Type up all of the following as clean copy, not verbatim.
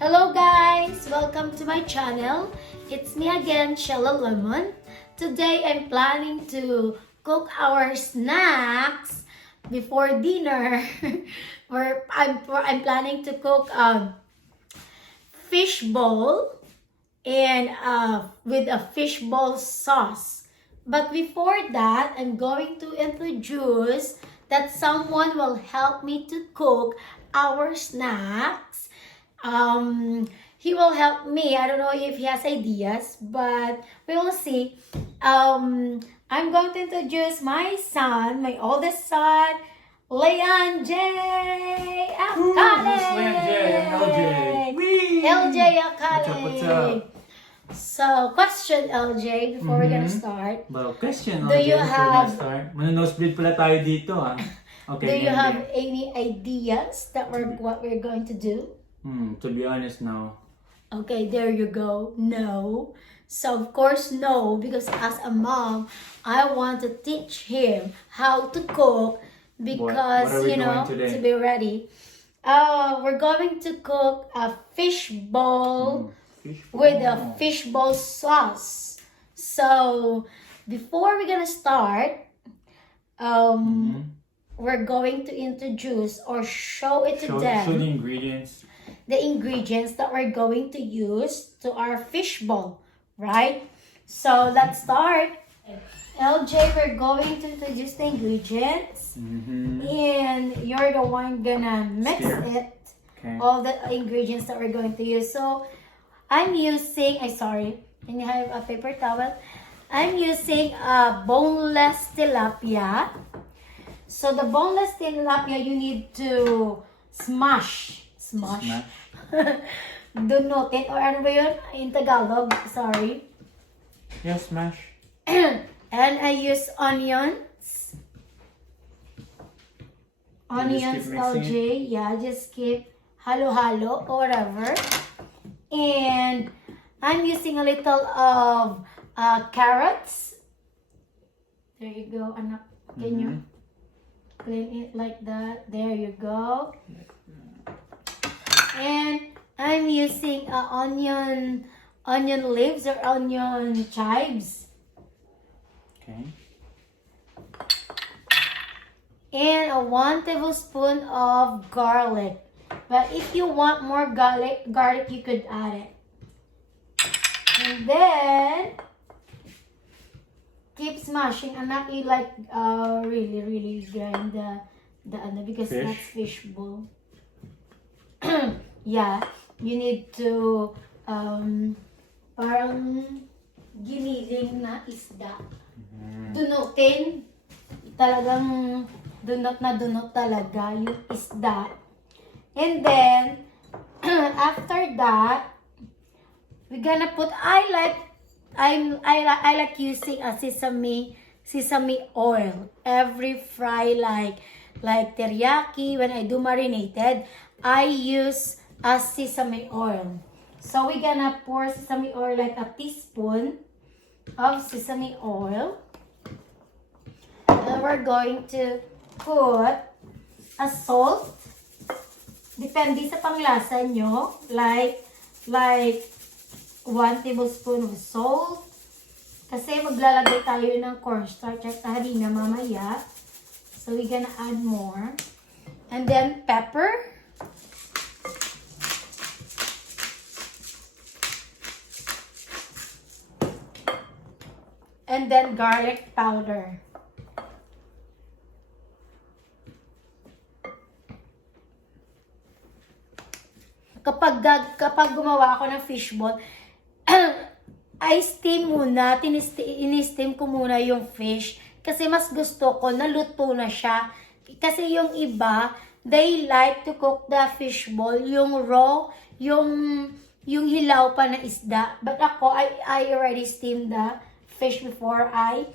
Hello guys! Welcome to my channel. It's me again, Sheila. Today I'm planning to cook our snacks before dinner. I'm planning to cook a fish bowl and with a fish bowl sauce. But before that, I'm going to introduce that someone will help me to cook our snacks. He will help me. I don't know if he has ideas, but we will see. I'm going to introduce my son, my oldest son, Leon J. Akale. LJ. Whee! LJ Akale. What's up? So, question, LJ, before we're gonna start. Well, question, Do you have- start? Nosebleed pala tayo dito, ah. Okay. Do you have any ideas that what we're going to do? To be honest, no. Okay, there you go. No. So, of course, no, because as a mom, I want to teach him how to cook because, What are we you know, doing today? to be ready. We're going to cook a fish bowl with a fish bowl sauce. So, before we're gonna start, we're going to introduce or show it to them. Show the ingredients. The ingredients that we're going to use to our fish bowl, right? So let's start. LJ, we're going to introduce the ingredients, and you're the one gonna mix it. Okay. All the ingredients that we're going to use. So I'm using, and you have a paper towel. I'm using a boneless tilapia. So the boneless tilapia, you need to smash. Dunutin, or ano ba yun in Tagalog? Sorry. Yeah, smash. And I use onions. Onions, keep mixing LJ. Yeah, just keep halo-halo or whatever. And I'm using a little of carrots. There you go, anak. Can you clean it like that? There you go. And I'm using onion leaves or onion chives. Okay. And a 1 tablespoon of garlic. But if you want more garlic, you could add it. And then keep smashing. I'm not like really grind the because Fish? that's fish bowl. Yeah, you need to parang giniling na isda. Dunutin. Talagang dunot talaga yung isda. And then after that, we're gonna put I like using a sesame oil every fry, like teriyaki. When I do marinated, I use a sesame oil. So we're gonna pour sesame oil, like a teaspoon of sesame oil. And we're going to put a salt. Depende sa panglasa nyo. Like 1 tablespoon of salt. Kasi maglalagay tayo ng cornstarch at harina mamaya. So we're gonna add more. And then pepper. And then garlic powder. Kapag gumawa ako ng fishball, I steam muna, in-steam ko muna yung fish kasi mas gusto ko naluto na siya. Kasi yung iba, they like to cook the fishball yung raw, yung hilaw pa na isda. But ako, I already steamed the fish before I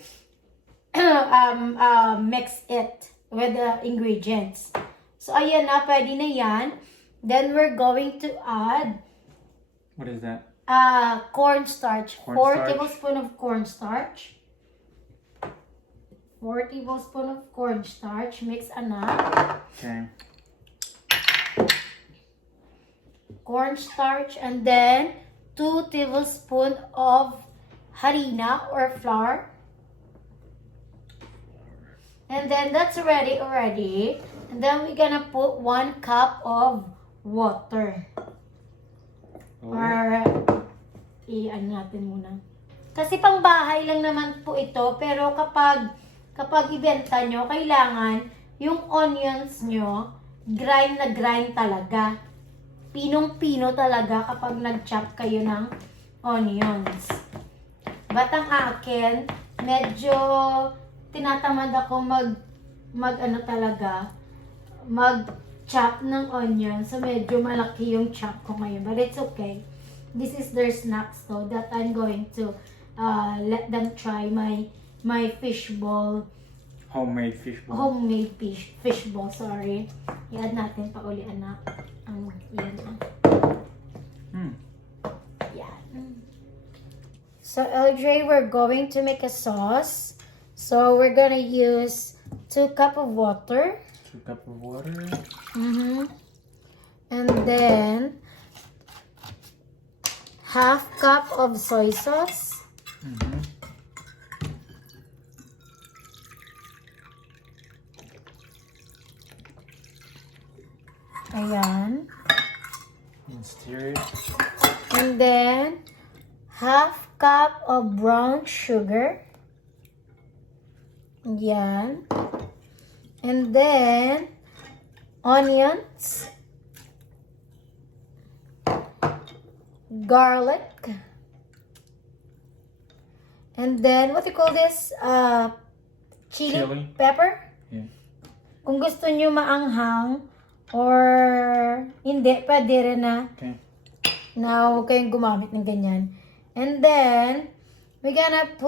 mix it with the ingredients. So ayan na, pwede na yan. Then we're going to add What is that? cornstarch. 4 tablespoons of cornstarch. 4 tablespoons of cornstarch. Mix anak. Okay. cornstarch, and then 2 tablespoons of harina or flour. And then that's ready already. And then we're gonna put 1 cup of water. Or, i-ano natin muna. Kasi pang bahay lang naman po ito, pero kapag ibenta nyo, kailangan yung onions nyo, grind na grind talaga. Pinong-pino talaga kapag nag-chop kayo ng onions. But ang akin, medyo tinatamad ako mag-chop ng onion. So, medyo malaki yung chop ko ngayon. But it's okay. This is their snacks though that I'm going to let them try my fishball. Homemade fishball. Homemade fishball, sorry. I-add natin pa uli, anak. Yan. Yan. So, LJ, we're going to make a sauce. So, we're gonna use 2 cups of water. 2 cups of water. And then, half cup of soy sauce. Ayan. And stir it. And then, half cup of brown sugar. Yan. And then, onions. Garlic. And then, what do you call this? Chili pepper? Yeah. Kung gusto nyo maanghang, or hindi, pwede rin na. Okay. Na huwag kayong gumamit ng ganyan. And then, we're going to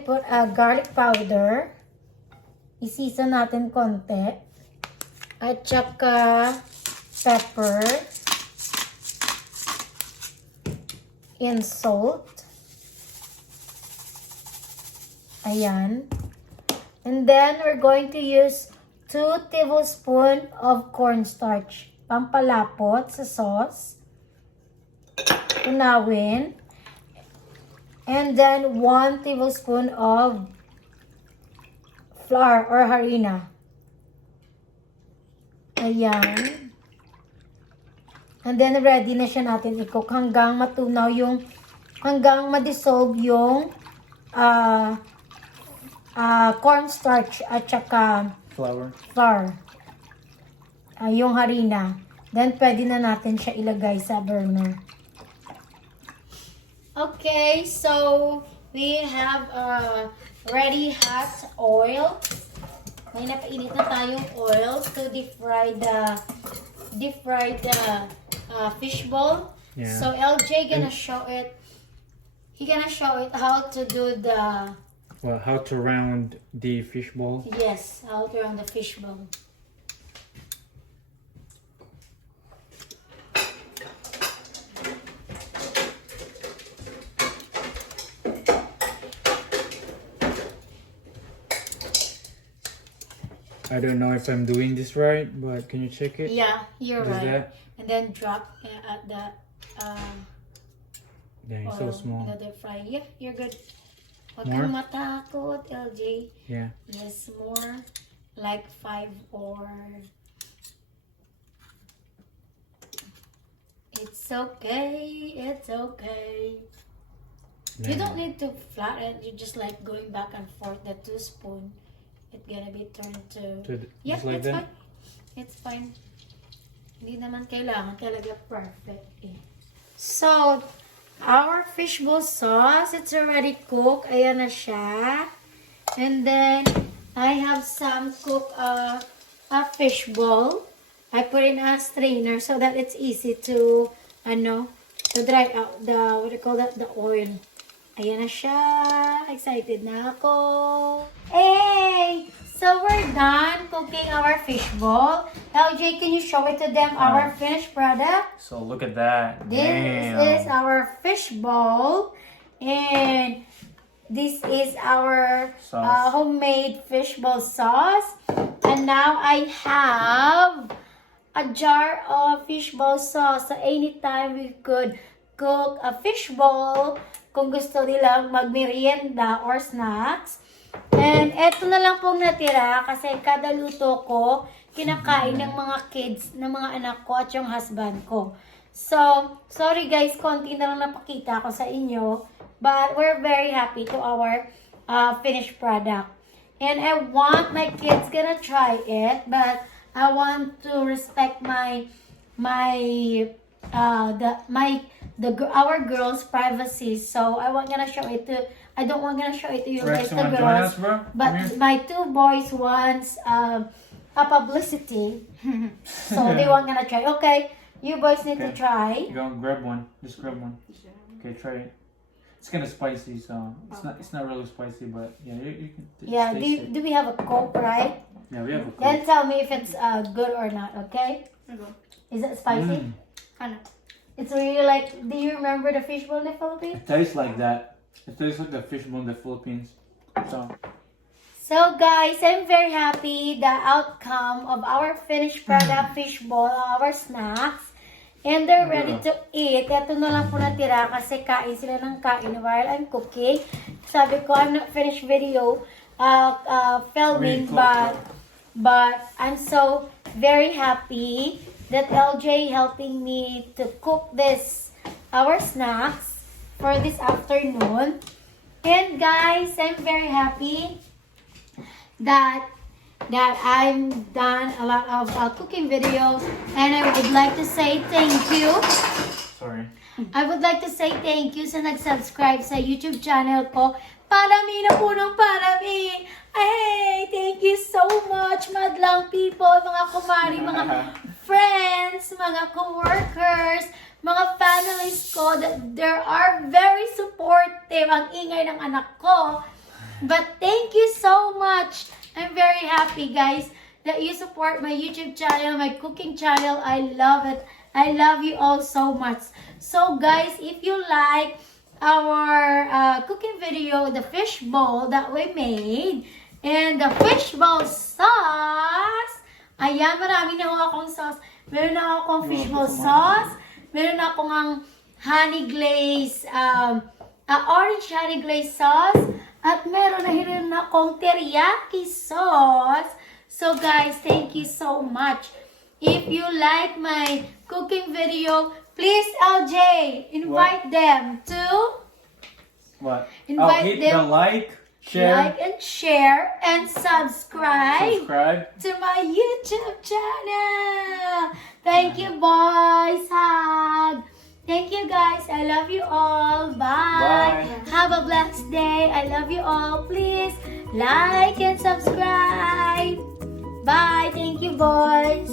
put a garlic powder. I-season natin konti. At saka pepper. And salt. Ayan. And then, we're going to use 2 tablespoons of cornstarch. Pampalapot sa sauce. Tunawin. And then, 1 tablespoon of flour or harina. Ayan. And then, ready na siya natin i-cook hanggang matunaw hanggang ma-dissolve yung cornstarch at saka flour. Yung harina. Then, pwede na natin siya ilagay sa burner. Okay, so we have ready hot oil. May napainit na tayong oil to deep fry the fishball. Yeah. So LJ gonna show it. He gonna show it how to do the. Well, how to round the fishball? Yes, how to round the fishball. I don't know if I'm doing this right, but can you check it? Yeah, you're Is right. that? And then drop at the Dang, it's so small. The deep fry. Yeah, you're good. Huwag More? kang matakot, LJ. Yeah. Yes, more. Like 5 or... It's okay. It's okay. You don't need to flat it. You just like going back and forth. The 2 spoon. It's gonna be turned to... Yeah, just like it's that? fine. It's fine. Hindi naman kailangan talaga perfect eh. So, our fishbowl sauce, it's already cooked. Ayan na siya. And then, I have some cooked a fishbowl. I put in a strainer so that it's easy to dry out the, what do you call that, the oil. Ayan na siya. Excited na ako. Hey! So we're done cooking our fishbowl. LJ, can you show it to them our finished product? So look at that. This is our fishbowl. And this is our homemade fishbowl sauce. And now I have a jar of fishball sauce. So anytime we could cook a fishball kung gusto nilang magmerienda or snacks. And eto na lang pong natira kasi kada luto ko, kinakain ng mga kids, ng mga anak ko at yung husband ko. So, sorry guys, konti na lang napakita ko sa inyo. But we're very happy to our finished product. And I want my kids gonna try it, but I want to respect our girls' privacy. So I want gonna show it to. I don't want gonna show it to you guys, the girls. But my two boys wants a publicity, so they want gonna try. Okay, you boys need to try. Go grab one. Just grab one. Okay, try it. It's kind of spicy, so it's not really spicy, but yeah, you can. Yeah. Taste it. Do we have a Coke, right? Yeah, we have a Coke. Then tell me if it's good or not. Okay. Is it spicy? It's really like. Do you remember the fishbowl in the Philippines? It tastes like that. It tastes like the fishbowl in the Philippines. So guys, I'm very happy the outcome of our finished product fishbowl, our snacks. And they're ready to eat. Ito na lang po natira kasi kain sila ng kain while I'm cooking. Sabi ko, I'm not finished video filming, but I'm so very happy that LJ helping me to cook our snacks for this afternoon. And guys, I'm very happy that I'm done a lot of cooking videos, and I would like to say thank you. Sorry. I would like to say thank you sa nag-subscribe sa YouTube channel ko. Parami na po ng parami. Hey, thank you so much, madlang people, mga kumari, mga friends, mga co-workers, mga families ko, that they are very supportive. Ang ingay ng anak ko. But thank you so much. I'm very happy, guys, that you support my YouTube channel, my cooking channel. I love it. I love you all so much. So, guys, if you like our cooking video, the fish bowl that we made, and the fish bowl sauce, ayan, marami na akong sauce. Meron na akong fish bowl sauce. Meron na akong ang honey glaze, orange honey glaze sauce. At meron na rin akong teriyaki sauce. So guys, thank you so much. If you like my cooking video, please LJ, invite them to Hit the like, share, and subscribe to my YouTube channel. Thank you, boys. Hug. Thank you, guys. I love you all. Bye. Have a blessed day. I love you all. Please like and subscribe. Bye. Thank you, boys.